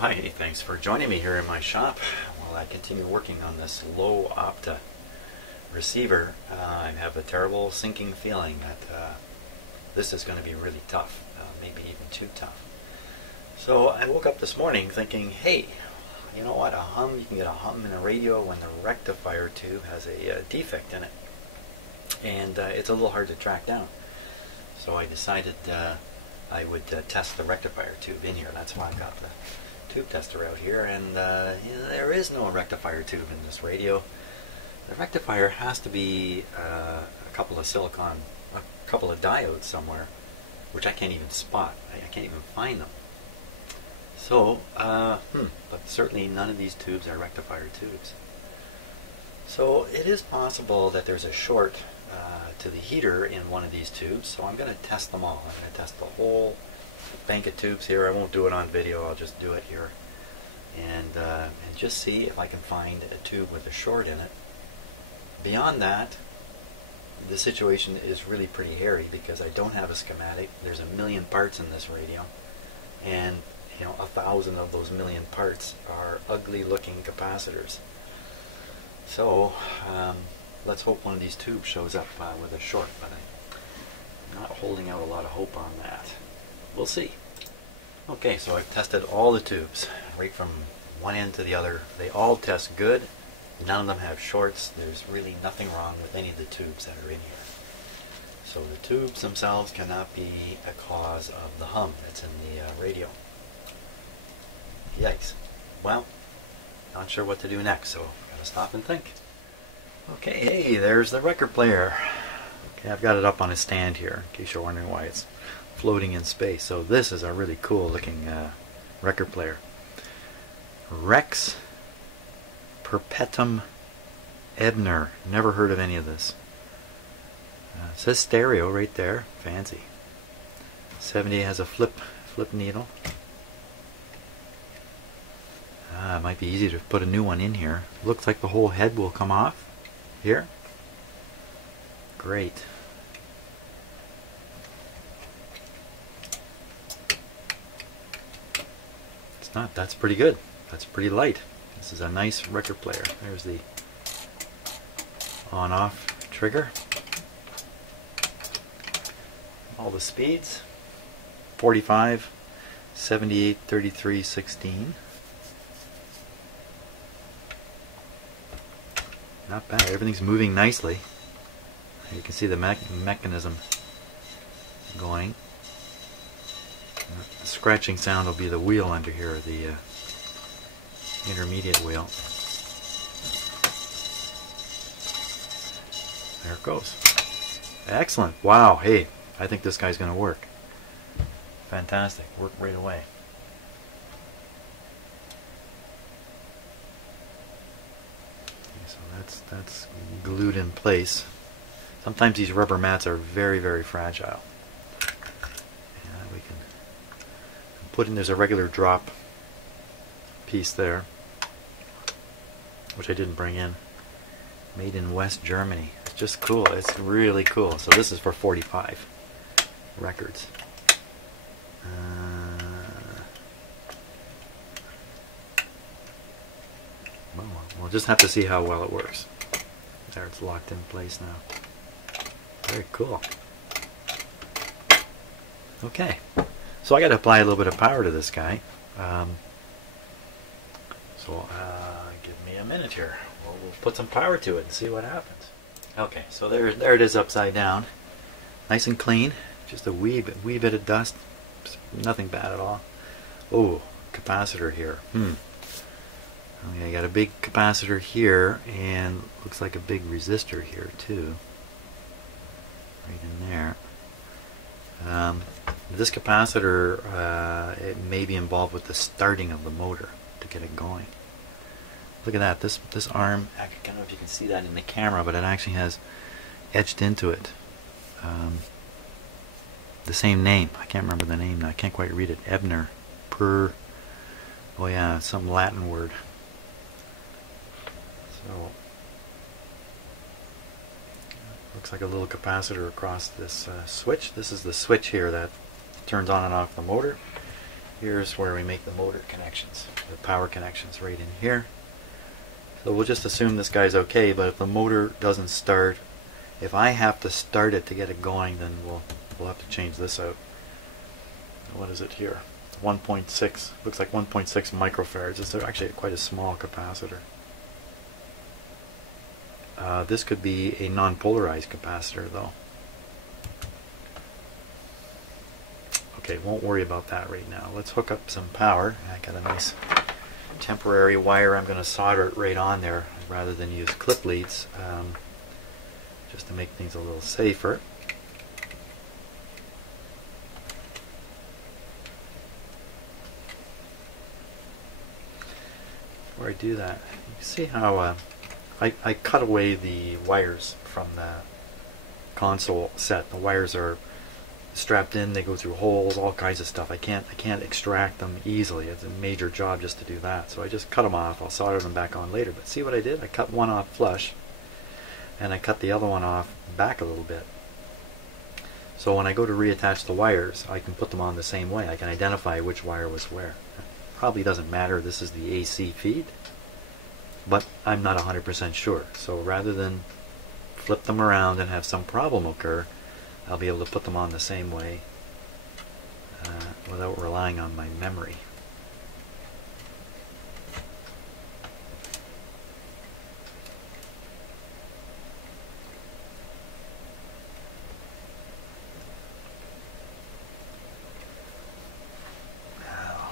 hi, thanks for joining me here in my shop while I continue working on this Loewe Opta receiver. I have a terrible sinking feeling that this is going to be really tough, maybe even too tough. So I woke up this morning thinking, hey, you know what, you can get a hum in a radio when the rectifier tube has a defect in it. And it's a little hard to track down. So I decided I would test the rectifier tube in here. That's why I got the tube tester out here, and there is no rectifier tube in this radio. The rectifier has to be a couple of diodes somewhere, which I can't even spot. I can't even find them. So, but certainly none of these tubes are rectifier tubes. So it is possible that there's a short to the heater in one of these tubes, so I'm going to test them all. I'm going to test the whole bank of tubes here. I won't do it on video, I'll just do it here and just see if I can find a tube with a short in it. Beyond that, the situation is really pretty hairy because I don't have a schematic. There's a million parts in this radio, and 1,000 of those million parts are ugly looking capacitors. So let's hope one of these tubes shows up with a short, but I'm not holding out a lot of hope on that. We'll see. Okay, so I've tested all the tubes, right from one end to the other. They all test good. None of them have shorts. There's really nothing wrong with any of the tubes that are in here. So the tubes themselves cannot be a cause of the hum that's in the radio. Yikes. Well, not sure what to do next, so gotta stop and think. Okay, hey, there's the record player. Okay, I've got it up on a stand here, in case you're wondering why it's floating in space. So this is a really cool looking record player. REX Perpetuum Ebner. Never heard of any of this. It says stereo right there. Fancy. 70 has a flip needle. It might be easy to put a new one in here. Looks like the whole head will come off here. Great. It's not. That's pretty good. That's pretty light. This is a nice record player. There's the on-off trigger. All the speeds. 45, 78, 33, 16. Not bad. Everything's moving nicely. You can see the mechanism going. The scratching sound will be the wheel under here, the intermediate wheel. There it goes. Excellent. Wow. Hey, I think this guy's going to work. Fantastic. Work right away. So that's glued in place. Sometimes these rubber mats are very, very fragile. We can put in, there's a regular drop piece there, which I didn't bring in. Made in West Germany. It's just cool. It's really cool. So this is for 45 records. Well, we'll just have to see how well it works. There, it's locked in place now. Very cool. Okay, so I got to apply a little bit of power to this guy. Give me a minute here. We'll put some power to it and see what happens. Okay, so there it is upside down, nice and clean. Just a wee bit of dust. Nothing bad at all. Oh, capacitor here. Okay, I got a big capacitor here, and looks like a big resistor here too. Right in there. This capacitor, it may be involved with the starting of the motor to get it going. Look at that. This arm, I don't know if you can see that in the camera, but it actually has etched into it the same name. I can't remember the name now. I can't quite read it. Ebner. Oh yeah, some Latin word. So looks like a little capacitor across this switch. This is the switch here that turns on and off the motor. here's where we make the motor connections, the power connections right in here. So we'll just assume this guy's okay, but if the motor doesn't start, if I have to start it to get it going, then we'll have to change this out. What is it here? 1.6, looks like 1.6 microfarads. It's actually quite a small capacitor. This could be a non-polarized capacitor though. Okay, won't worry about that right now. Let's hook up some power. I got a nice temporary wire. I'm going to solder it right on there rather than use clip leads, just to make things a little safer. Before I do that, you can see how I cut away the wires from the console set. The wires are strapped in, they go through holes, all kinds of stuff. I can't extract them easily. It's a major job just to do that. So I just cut them off. I'll solder them back on later. But see what I did? I cut one off flush, and I cut the other one off back a little bit. So when I go to reattach the wires, I can put them on the same way. I can identify which wire was where. Probably doesn't matter. This is the AC feed, but I'm not 100% sure. So rather than flip them around and have some problem occur, I'll be able to put them on the same way without relying on my memory. Now,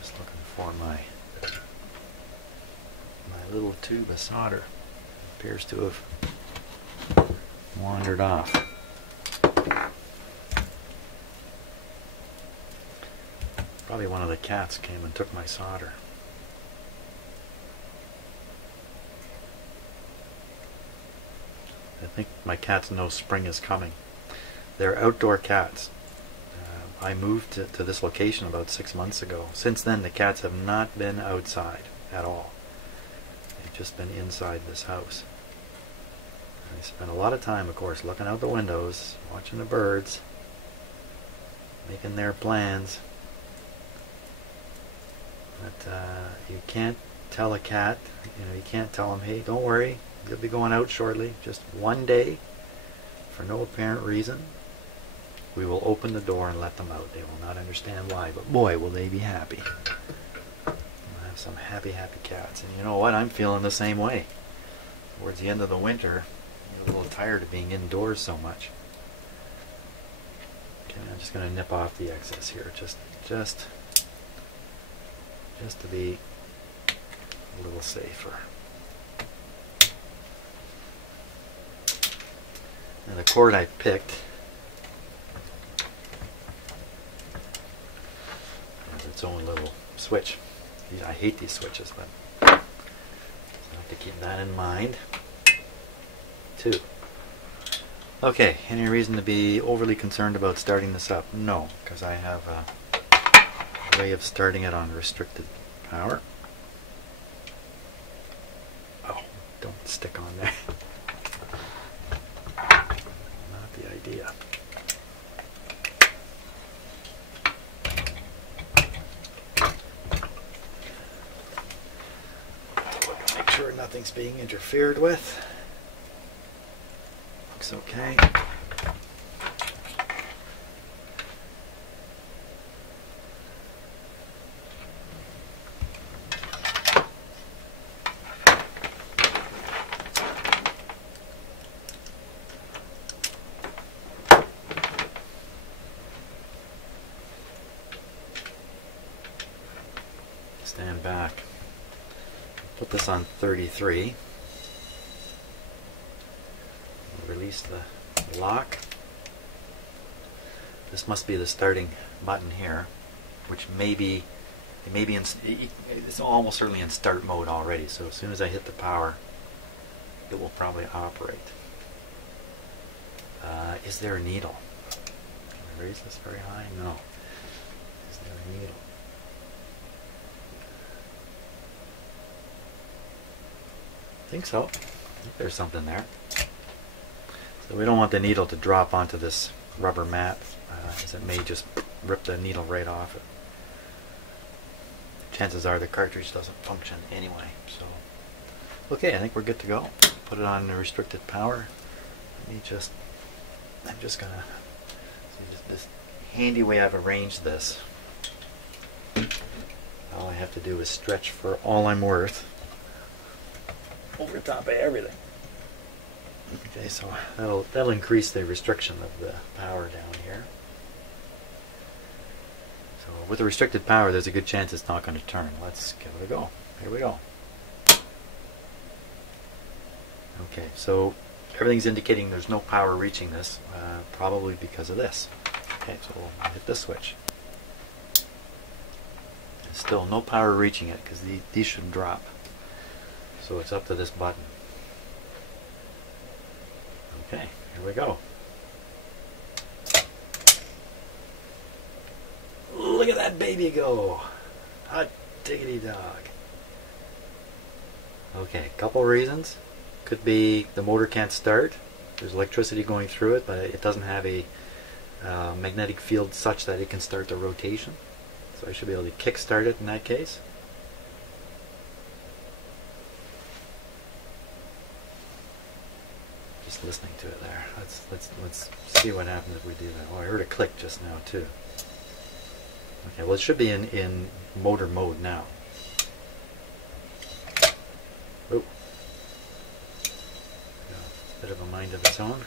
just looking for my little tube of solder. Appears to have wandered off. Probably one of the cats came and took my solder. I think my cats know spring is coming. They're outdoor cats. I moved to this location about 6 months ago. Since then, the cats have not been outside at all. They've just been inside this house. I spent a lot of time, of course, looking out the windows, watching the birds, making their plans. But you can't tell a cat, you can't tell them, hey, don't worry, you'll be going out shortly. Just one day, for no apparent reason, we will open the door and let them out. They will not understand why, but boy, will they be happy. We'll have some happy, happy cats. And you know what? I'm feeling the same way. Towards the end of the winter, a little tired of being indoors so much. Okay, I'm just going to nip off the excess here, just to be a little safer. And the cord I picked has its own little switch. I hate these switches, but I have to keep that in mind. Okay, any reason to be overly concerned about starting this up? No, because I have a way of starting it on restricted power. Oh, don't stick on there. Not the idea. Make sure nothing's being interfered with. Looks okay. Stand back. Put this on 33. Release the lock. This must be the starting button here, which maybe it's almost certainly in start mode already. So as soon as I hit the power, it will probably operate. Is there a needle? Can I raise this very high? No. Is there a needle? I think so. I think there's something there. So we don't want the needle to drop onto this rubber mat, as it may just rip the needle right off it. Chances are the cartridge doesn't function anyway. So, okay, I think we're good to go. Put it on restricted power. I'm just gonna see this handy way I've arranged this. All I have to do is stretch for all I'm worth over top of everything. Okay, so that'll increase the restriction of the power down here. So with the restricted power, there's a good chance it's not going to turn. Let's give it a go. Here we go. Okay, so everything's indicating there's no power reaching this, probably because of this. Okay, so we'll hit this switch. There's still no power reaching it because these should drop. So it's up to this button. Okay, here we go. Look at that baby go! Hot diggity dog. Okay, a couple reasons. Could be the motor can't start. There's electricity going through it, but it doesn't have a magnetic field such that it can start the rotation. So I should be able to kick-start it in that case. Just listening to it there. Let's see what happens if we do that. Oh, I heard a click just now too. Okay, well it should be in motor mode now. Oh. Bit of a mind of its own.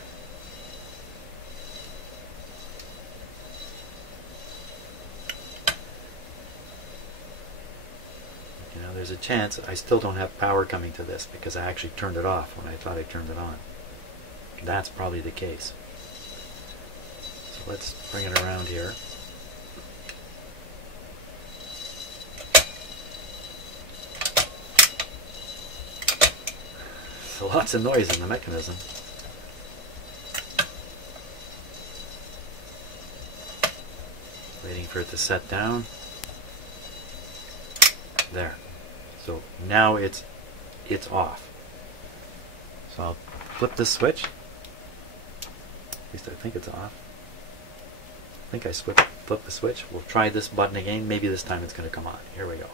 You know, there's a chance I still don't have power coming to this because I actually turned it off when I thought I turned it on. That's probably the case. So let's bring it around here. So lots of noise in the mechanism. Waiting for it to set down. There. So now it's off. So I'll flip this switch. At least I think it's off. I think I flip the switch. We'll try this button again. Maybe this time it's going to come on. Here we go.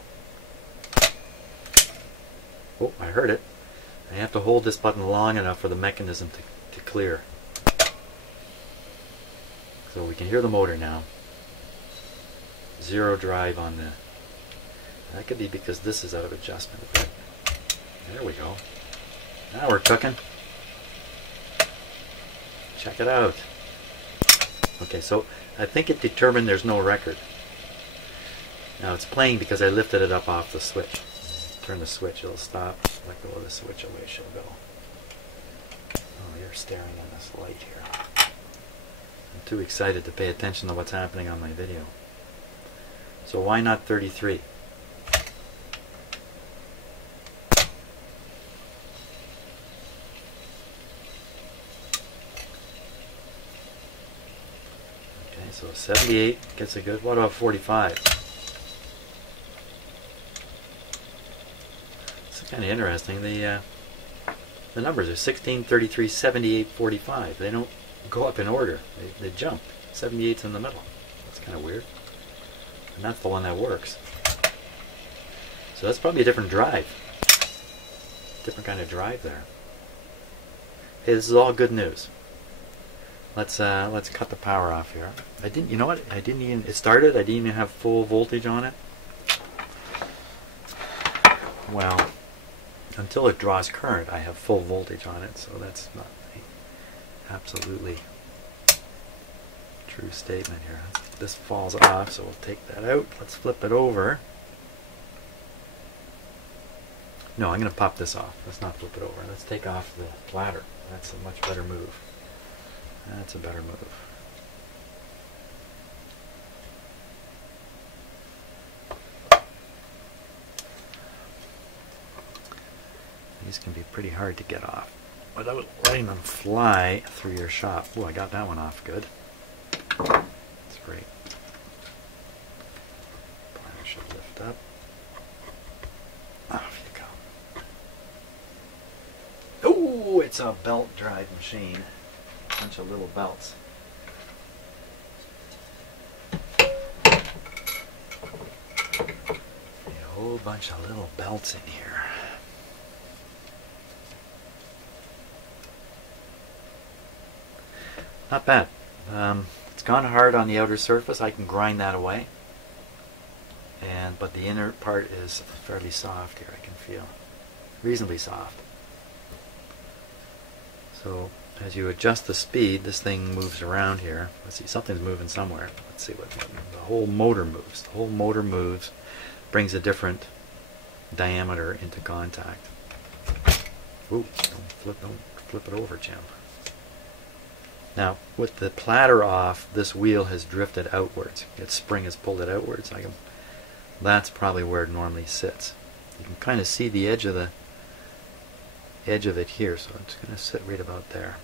Oh, I heard it. I have to hold this button long enough for the mechanism to clear. So we can hear the motor now. Zero drive on the... That could be because this is out of adjustment. There we go. Now we're cooking. Check it out. Okay, so I think it determined there's no record. Now it's playing because I lifted it up off the switch. Turn the switch, it'll stop. Let go of the switch, away she'll go. Oh, you're staring at this light here. I'm too excited to pay attention to what's happening on my video. So why not 33? Okay, so 78 gets a good. What about 45? Kind of interesting. The numbers are 16, 33, 78, 45. They don't go up in order. They jump. 78's in the middle. That's kind of weird. And that's the one that works. So that's probably a different drive. Different kind of drive there. Hey, this is all good news. Let's cut the power off here. I didn't. You know what? I didn't even. It started. I didn't even have full voltage on it. Well. Until it draws current, I have full voltage on it, so that's not an absolutely true statement here. This falls off, so we'll take that out. Let's flip it over. No, I'm going to pop this off. Let's not flip it over. Let's take off the ladder. That's a much better move. That's a better move. These can be pretty hard to get off without letting them fly through your shop. Oh, I got that one off good. That's great. Plier should lift up. Off you go. Oh, it's a belt drive machine. A bunch of little belts. bunch of little belts in here. Not bad. It's gone hard on the outer surface. I can grind that away. But the inner part is fairly soft here. I can feel reasonably soft. So as you adjust the speed, this thing moves around here. Let's see, something's moving somewhere. Let's see what the whole motor moves. The whole motor moves, brings a different diameter into contact. Ooh, don't flip it over, Jim. Now, with the platter off, this wheel has drifted outwards. Its spring has pulled it outwards. That's probably where it normally sits. You can kind of see the edge of it here, so it's going to sit right about there.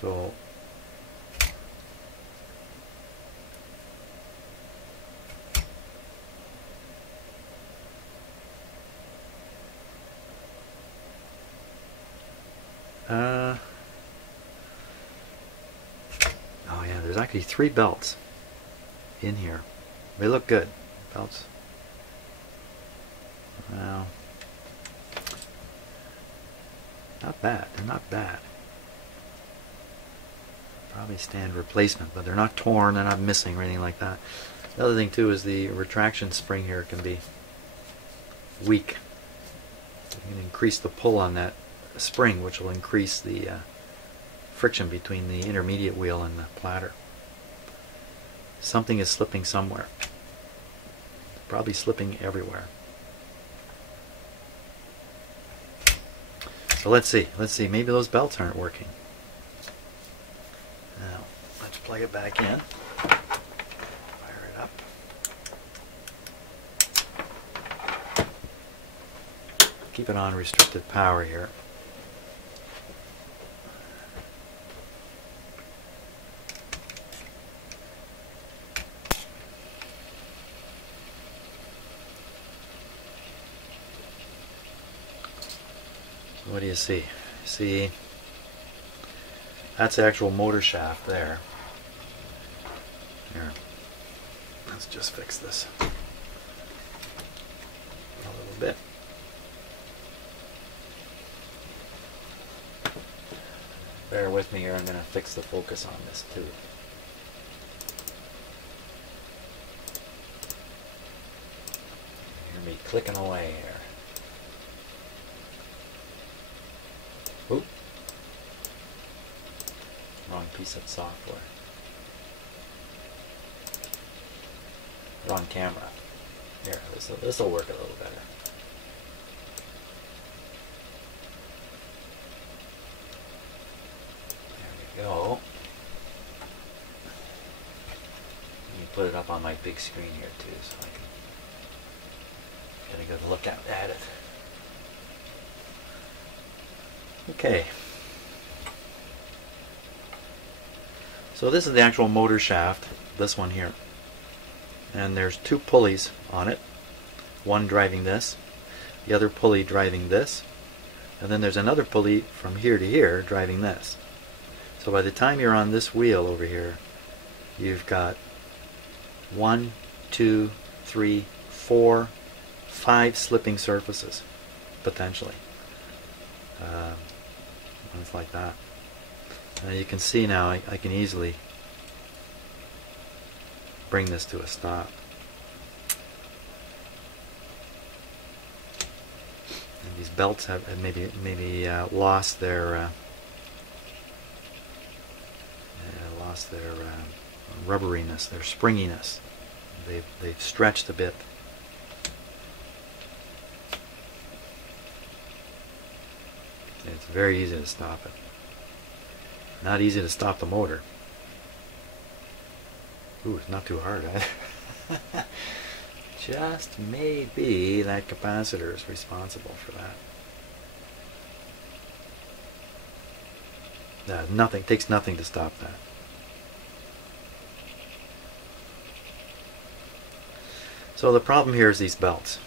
So oh yeah, there's actually 3 belts in here. They look good. Belts. Well, not bad. They're not bad. Probably stand replacement, but they're not torn, they're not missing or anything like that. The other thing too is the retraction spring here can be weak. You can increase the pull on that spring, which will increase the friction between the intermediate wheel and the platter. Something is slipping somewhere. Probably slipping everywhere. So let's see. Maybe those belts aren't working. Now, let's plug it back in. Fire it up. Keep it on restricted power here. What do you see? See, that's the actual motor shaft there. Here, let's just fix this a little bit. Bear with me here, I'm going to fix the focus on this too. Hear me clicking away here. Oop. Wrong piece of software. Wrong camera. Here, this will work a little better. There we go. Let me put it up on my big screen here too, so I can get a good look at it. Okay, so this is the actual motor shaft, this one here, and there's 2 pulleys on it, one driving this, the other pulley driving this, and then there's another pulley from here to here driving this. So by the time you're on this wheel over here, you've got 1, 2, 3, 4, 5 slipping surfaces, potentially. Ones like that. You can see now I can easily bring this to a stop. And these belts have maybe lost their rubberiness, their springiness. They've stretched a bit. It's very easy to stop it. Not easy to stop the motor. Ooh, it's not too hard either. Just maybe that capacitor is responsible for that. Nothing, takes nothing to stop that. So the problem here is these belts.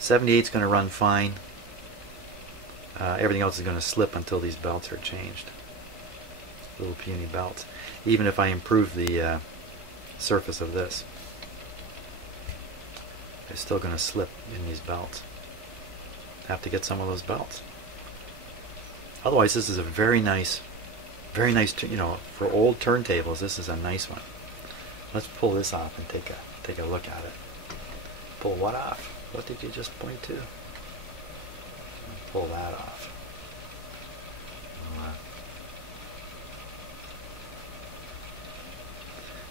78 is going to run fine. Everything else is going to slip until these belts are changed. Little puny belts. Even if I improve the surface of this. They're still going to slip in these belts. Have to get some of those belts. Otherwise, this is a very nice, you know, for old turntables, this is a nice one. Let's pull this off and take a look at it. Pull what off? What did you just point to? Pull that off.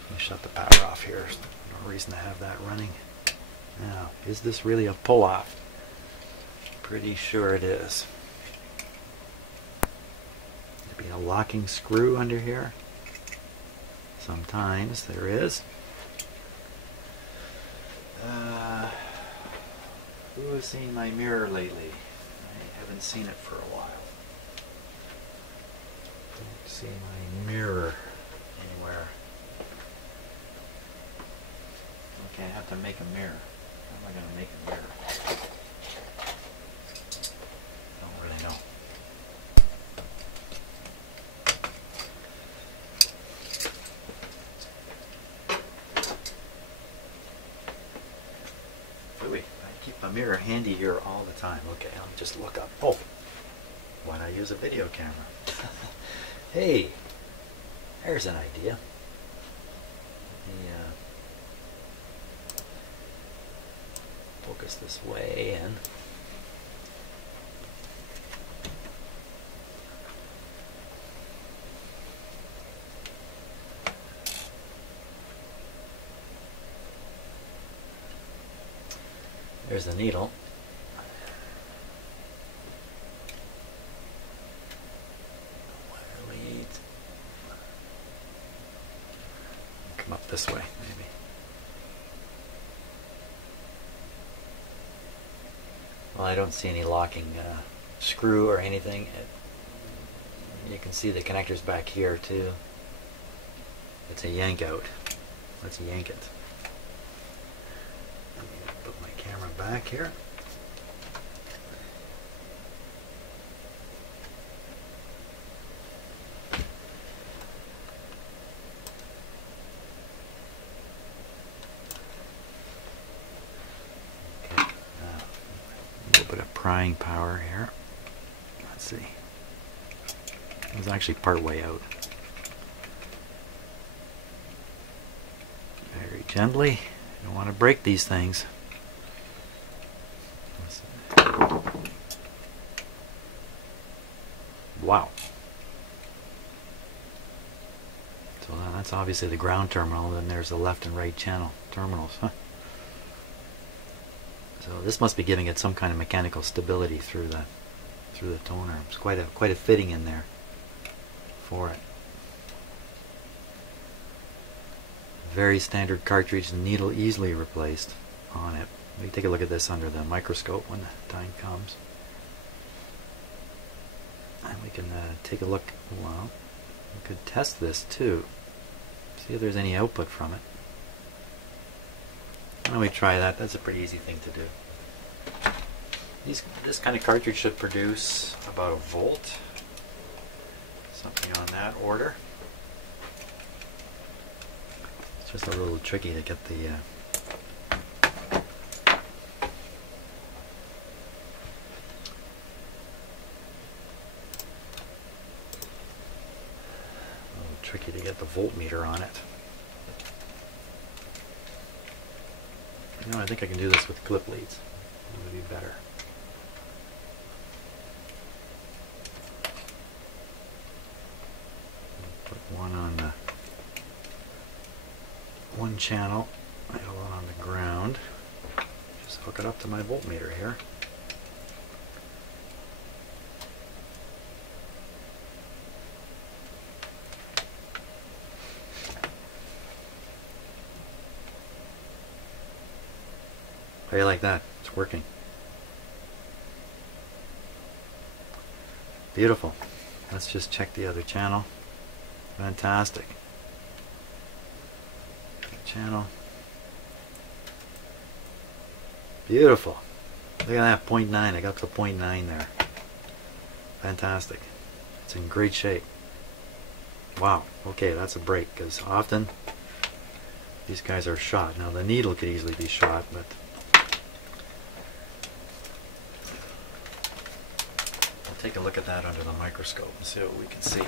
Let me shut the power off here. There's no reason to have that running. Now, is this really a pull-off? Pretty sure it is. There'd be a locking screw under here. Sometimes there is. Who has seen my mirror lately? I haven't seen it for a while. Don't see my mirror anywhere. Okay, I have to make a mirror. How am I going to make a mirror? Don't really know. Ooh, I keep my mirror handy here all the time. Okay, let me just look up. Oh, why not use a video camera? Hey, there's an idea. Focus this way and there's the needle. Wire lead. Come up this way, maybe. Well, I don't see any locking screw or anything. You can see the connectors back here too. It's a yank out. Let's yank it. Let me put my camera back here. Prying power here. Let's see. It was actually part way out. Very gently. You don't want to break these things. Wow. So that's obviously the ground terminal, then there's the left and right channel terminals. Huh? So this must be giving it some kind of mechanical stability through the toner. It's quite a fitting in there for it. Very standard cartridge, needle easily replaced on it. Let me take a look at this under the microscope when the time comes. And we can take a look. Well, we could test this too. See if there's any output from it. Why don't we try that? That's a pretty easy thing to do. This kind of cartridge should produce about 1 volt. Something on that order. It's just a little tricky to get the voltmeter on it. You know, I think I can do this with clip leads. It would be better. Put one on the one channel, the other one on the ground. Just hook it up to my voltmeter here. How do you like that? It's working. Beautiful. Let's just check the other channel. Fantastic. Channel. Beautiful. Look at that, 0.9. I got to 0.9 there. Fantastic. It's in great shape. Wow. Okay, that's a break, because often These guys are shot. Now the needle could easily be shot, but we'll take a look at that under the microscope and see what we can see.